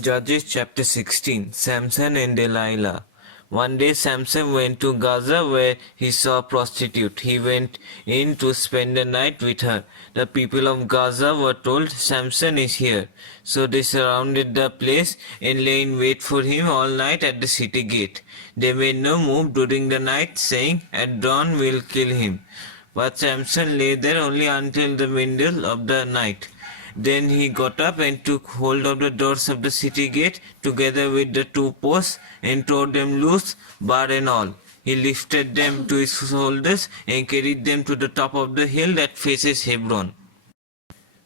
Judges chapter 16, Samson and Delilah. One day Samson went to Gaza where he saw a prostitute. He went in to spend the night with her. The people of Gaza were told, Samson is here. So they surrounded the place and lay in wait for him all night at the city gate. They made no move during the night, saying, At dawn we'll kill him. But Samson lay there only until the middle of the night. Then he got up and took hold of the doors of the city gate, together with the two posts, and tore them loose, bar and all. He lifted them to his shoulders and carried them to the top of the hill that faces Hebron.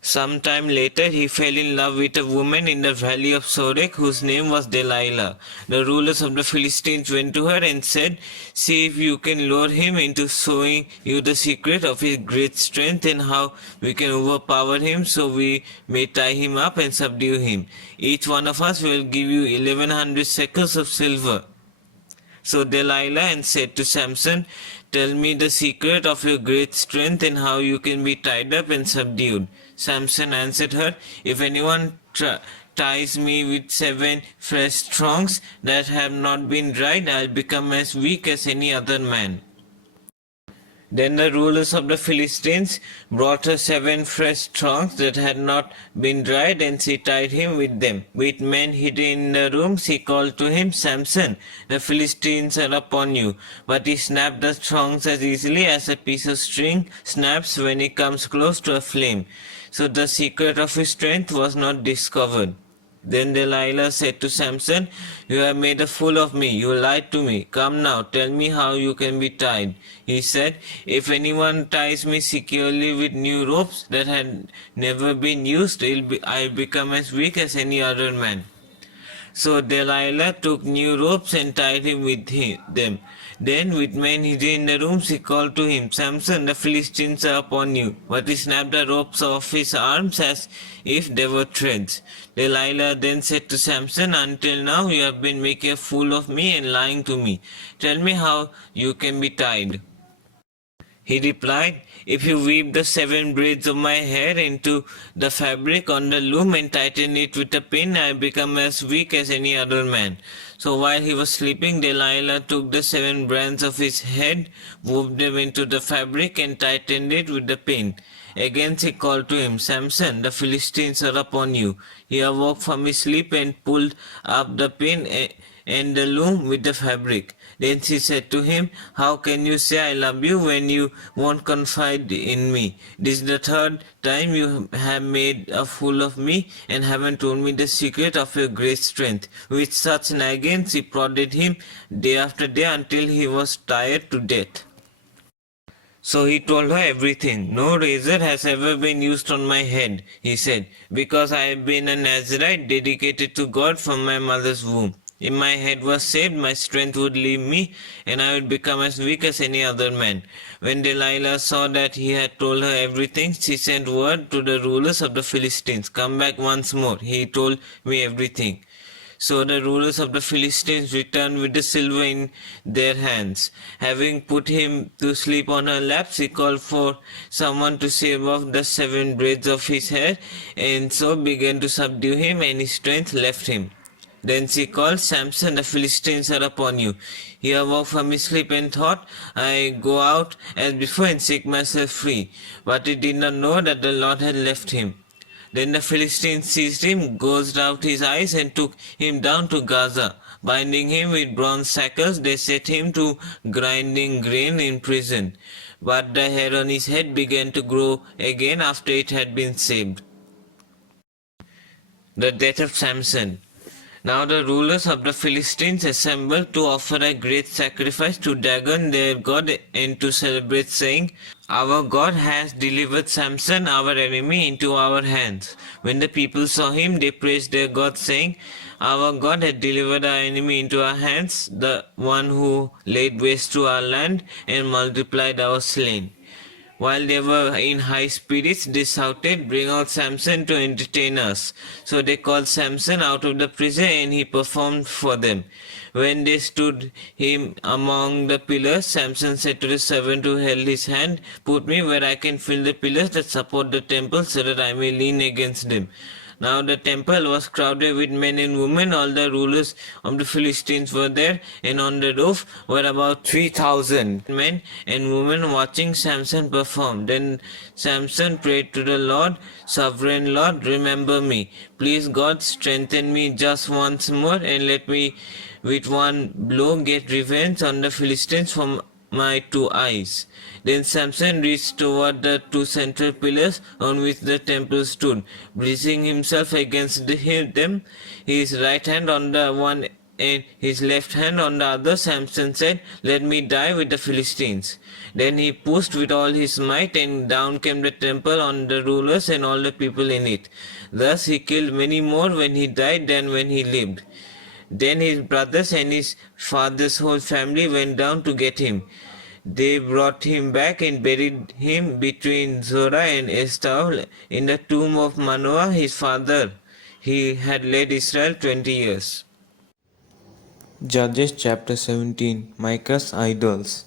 Some time later, he fell in love with a woman in the valley of Sorek whose name was Delilah. The rulers of the Philistines went to her and said, See if you can lure him into showing you the secret of his great strength and how we can overpower him so we may tie him up and subdue him. Each one of us will give you 1100 shekels of silver. So Delilah said to Samson, Tell me the secret of your great strength and how you can be tied up and subdued. Samson answered her, If anyone ties me with 7 fresh thongs that have not been dried, I'll become as weak as any other man. Then the rulers of the Philistines brought her 7 fresh thongs that had not been dried, and she tied him with them. With men hidden in the room, she called to him, Samson, the Philistines are upon you. But he snapped the thongs as easily as a piece of string snaps when it comes close to a flame. So the secret of his strength was not discovered. Then Delilah said to Samson, You have made a fool of me. You lied to me. Come now, tell me how you can be tied. He said, If anyone ties me securely with new ropes that had never been used, I'll become as weak as any other man. So Delilah took new ropes and tied him with them. Then with men hidden in the room, she called to him, Samson, the Philistines are upon you. But he snapped the ropes off his arms as if they were threads. Delilah then said to Samson, Until now you have been making a fool of me and lying to me. Tell me how you can be tied. He replied, If you weave the 7 braids of my hair into the fabric on the loom and tighten it with a pin, I become as weak as any other man. So while he was sleeping, Delilah took the 7 strands of his head, wove them into the fabric and tightened it with the pin. Again she called to him, Samson, the Philistines are upon you. He awoke from his sleep and pulled up the pin and the loom with the fabric. Then she said to him, How can you say I love you when you won't confide in me? This is the 3rd time you have made a fool of me and haven't told me the secret of your great strength. With such nagging she prodded him day after day until he was tired to death. So he told her everything. No razor has ever been used on my head, he said, because I have been a Nazirite dedicated to God from my mother's womb. If my head was shaved, my strength would leave me, and I would become as weak as any other man. When Delilah saw that he had told her everything, she sent word to the rulers of the Philistines, Come back once more. He told me everything. So the rulers of the Philistines returned with the silver in their hands. Having put him to sleep on her lap, she called for someone to shave off the 7 braids of his hair, and so began to subdue him, and his strength left him. Then she called, Samson, the Philistines are upon you. He awoke from his sleep and thought, I go out as before and shake myself free. But he did not know that the Lord had left him. Then the Philistines seized him, gouged out his eyes, and took him down to Gaza. Binding him with bronze shackles, they set him to grinding grain in prison. But the hair on his head began to grow again after it had been shaved. The death of Samson. Now the rulers of the Philistines assembled to offer a great sacrifice to Dagon their god and to celebrate, saying, Our God has delivered Samson our enemy into our hands. When the people saw him, they praised their God, saying, Our God had delivered our enemy into our hands, the one who laid waste to our land and multiplied our slain. While they were in high spirits, they shouted, Bring out Samson to entertain us. So they called Samson out of the prison, and he performed for them. When they stood him among the pillars, Samson said to the servant who held his hand, Put me where I can feel the pillars that support the temple, so that I may lean against them. Now the temple was crowded with men and women. All the rulers of the Philistines were there, and on the roof were about 3,000 men and women watching Samson perform. Then Samson prayed to the Lord, Sovereign Lord, remember me. Please God, strengthen me just once more and let me with one blow get revenge on the Philistines for my two eyes. Then Samson reached toward the two central pillars on which the temple stood, bracing himself against them, his right hand on the one and his left hand on the other. Samson said, let me die with the Philistines. Then he pushed with all his might, and down came the temple on the rulers and all the people in it. Thus he killed many more when he died than when he lived. Then his brothers and his father's whole family went down to get him. They brought him back and buried him between Zorah and Eshtaol in the tomb of Manoah, his father. He had led Israel 20 years. Judges chapter 17. Micah's idols.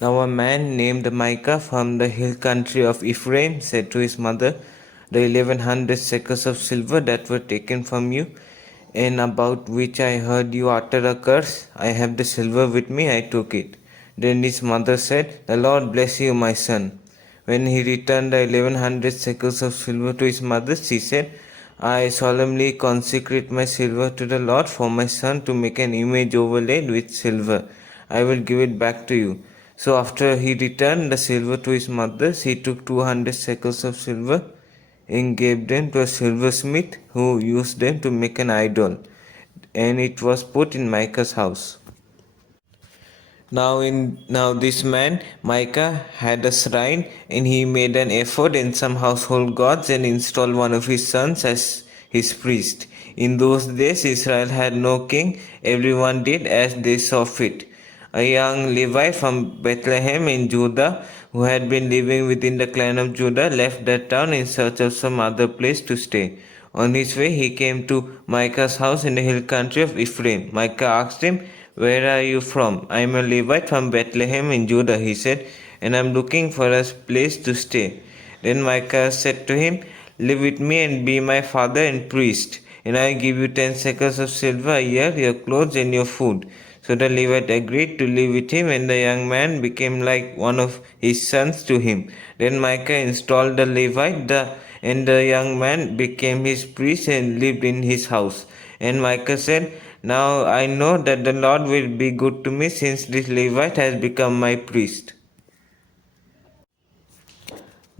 Now a man named Micah from the hill country of Ephraim said to his mother, the 1100 shekels of silver that were taken from you, and about which I heard you utter a curse, I have the silver with me, I took it. Then his mother said, the Lord bless you, my son. When he returned the 1100 shekels of silver to his mother, she said, I solemnly consecrate my silver to the Lord for my son to make an image overlaid with silver. I will give it back to you. So after he returned the silver to his mother, he took 200 shekels of silver and gave them to a silversmith who used them to make an idol, and it was put in Micah's house. Now this man Micah had a shrine, and he made an effort in some household gods and installed one of his sons as his priest. In those days Israel had no king, everyone did as they saw fit. A young Levite from Bethlehem in Judah, who had been living within the clan of Judah, left that town in search of some other place to stay. On his way he came to Micah's house in the hill country of Ephraim. Micah asked him, where are you from? I am a Levite from Bethlehem in Judah, he said, and I am looking for a place to stay. Then Micah said to him, live with me and be my father and priest, and I give you 10 shekels of silver a year, your clothes and your food. So the Levite agreed to live with him, and the young man became like one of his sons to him. Then Micah installed the Levite, and the young man became his priest and lived in his house. And Micah said, now I know that the Lord will be good to me, since this Levite has become my priest.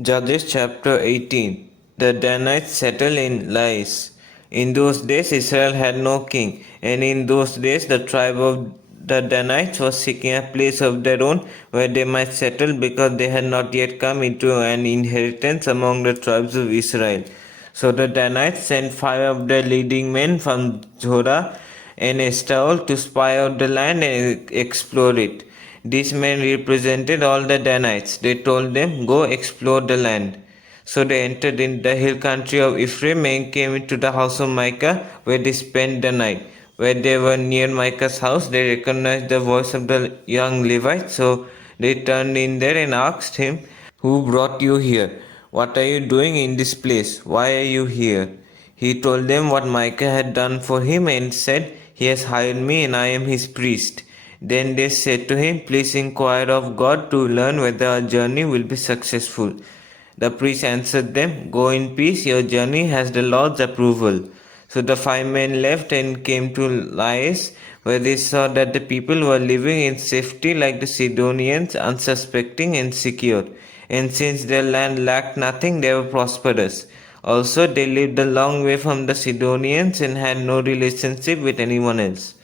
Judges chapter 18. The Danites settle in Lais. In those days Israel had no king, and in those days the tribe of the Danites was seeking a place of their own where they might settle, because they had not yet come into an inheritance among the tribes of Israel. So the Danites sent 5 of their leading men from Zorah and Eshtaol to spy out the land and explore it. These men represented all the Danites. They told them, go explore the land. So they entered in the hill country of Ephraim and came into the house of Micah, where they spent the night. When they were near Micah's house, they recognized the voice of the young Levite. So they turned in there and asked him, who brought you here? What are you doing in this place? Why are you here? He told them what Micah had done for him and said, he has hired me and I am his priest. Then they said to him, please inquire of God to learn whether our journey will be successful. The priest answered them, go in peace, your journey has the Lord's approval. So the 5 men left and came to Lais, where they saw that the people were living in safety like the Sidonians, unsuspecting and secure. And since their land lacked nothing, they were prosperous. Also, they lived a long way from the Sidonians and had no relationship with anyone else.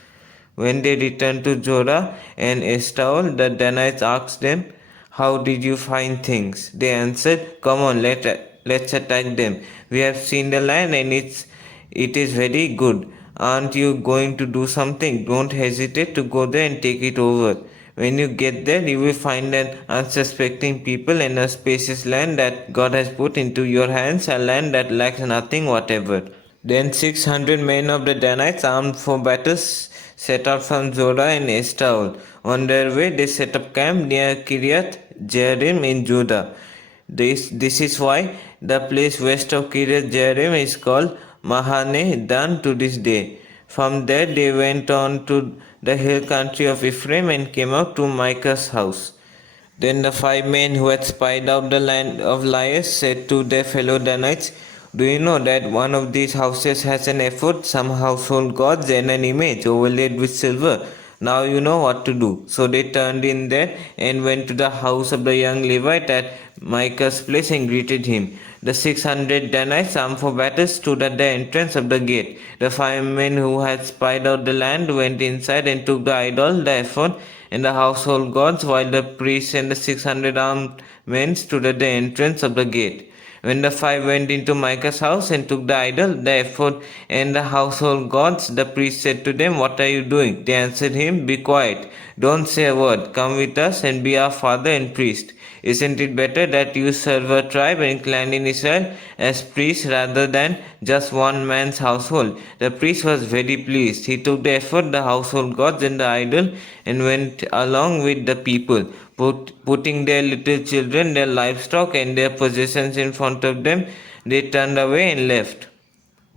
When they returned to Zorah and Eshtaol, the Danites asked them, how did you find things? They answered, come on, let's attack them. We have seen the land and it is very good. Aren't you going to do something? Don't hesitate to go there and take it over. When you get there, you will find an unsuspecting people and a spacious land that God has put into your hands, a land that lacks nothing whatever. Then 600 men of the Danites, armed for battle, set out from Zorah and Eshtaol. On their way, they set up camp near Kiriath Jearim in Judah. This is why the place west of Kiriath Jearim is called Mahane done to this day. From there they went on to the hill country of Ephraim and came out to Micah's house. Then the 5 men who had spied out the land of Laish said to their fellow Danites, "Do you know that one of these houses has an ephod, some household gods, and an image overlaid with silver? Now you know what to do." So they turned in there and went to the house of the young Levite at Micah's place and greeted him. The 600 Danites armed for battle stood at the entrance of the gate. The 5 men who had spied out the land went inside and took the idol, the ephod, and the household gods, while the priests and the 600 armed men stood at the entrance of the gate. When the 5 went into Micah's house and took the idol, the ephod, and the household gods, the priest said to them, "What are you doing?" They answered him, "Be quiet. Don't say a word. Come with us and be our father and priest. Isn't it better that you serve a tribe and clan in Israel as priests rather than just one man's household?" The priest was very pleased. He took the ephod, the household gods, and the idol and went along with the people, putting their little children, their livestock, and their possessions in front of them. They turned away and left.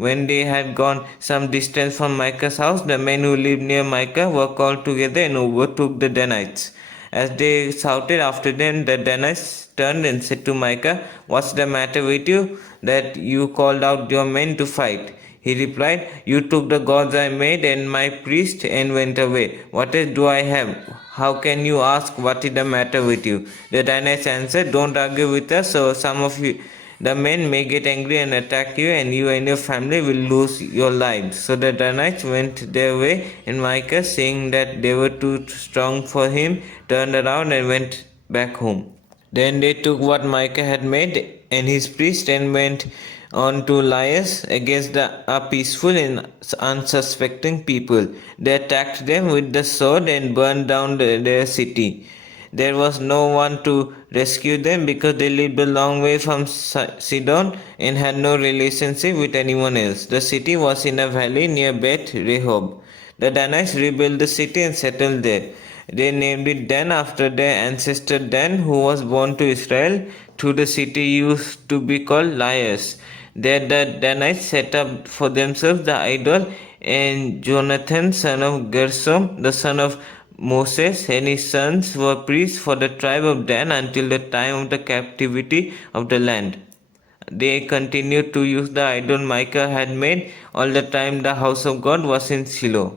When they had gone some distance from Micah's house, the men who lived near Micah were called together and overtook the Danites. As they shouted after them, the Danites turned and said to Micah, "What's the matter with you that you called out your men to fight?" He replied, "You took the gods I made and my priest and went away. What else do I have? How can you ask what is the matter with you?" The Danites answered, "Don't argue with us, so some of you the men may get angry and attack you, and you and your family will lose your lives." So the Danites went their way, and Micah, seeing that they were too strong for him, turned around and went back home. Then they took what Micah had made and his priest and went on to Laish against a peaceful and unsuspecting people. They attacked them with the sword and burned down their city. There was no one to rescue them because they lived a long way from Sidon and had no relationship with anyone else. The city was in a valley near Beth Rehob. The Danites rebuilt the city and settled there. They named it Dan after their ancestor Dan, who was born to Israel, through the city used to be called Laish. There the Danites set up for themselves the idol, and Jonathan, son of Gershom, the son of Moses, and his sons were priests for the tribe of Dan until the time of the captivity of the land. They continued to use the idol Micah had made all the time the house of God was in Shiloh.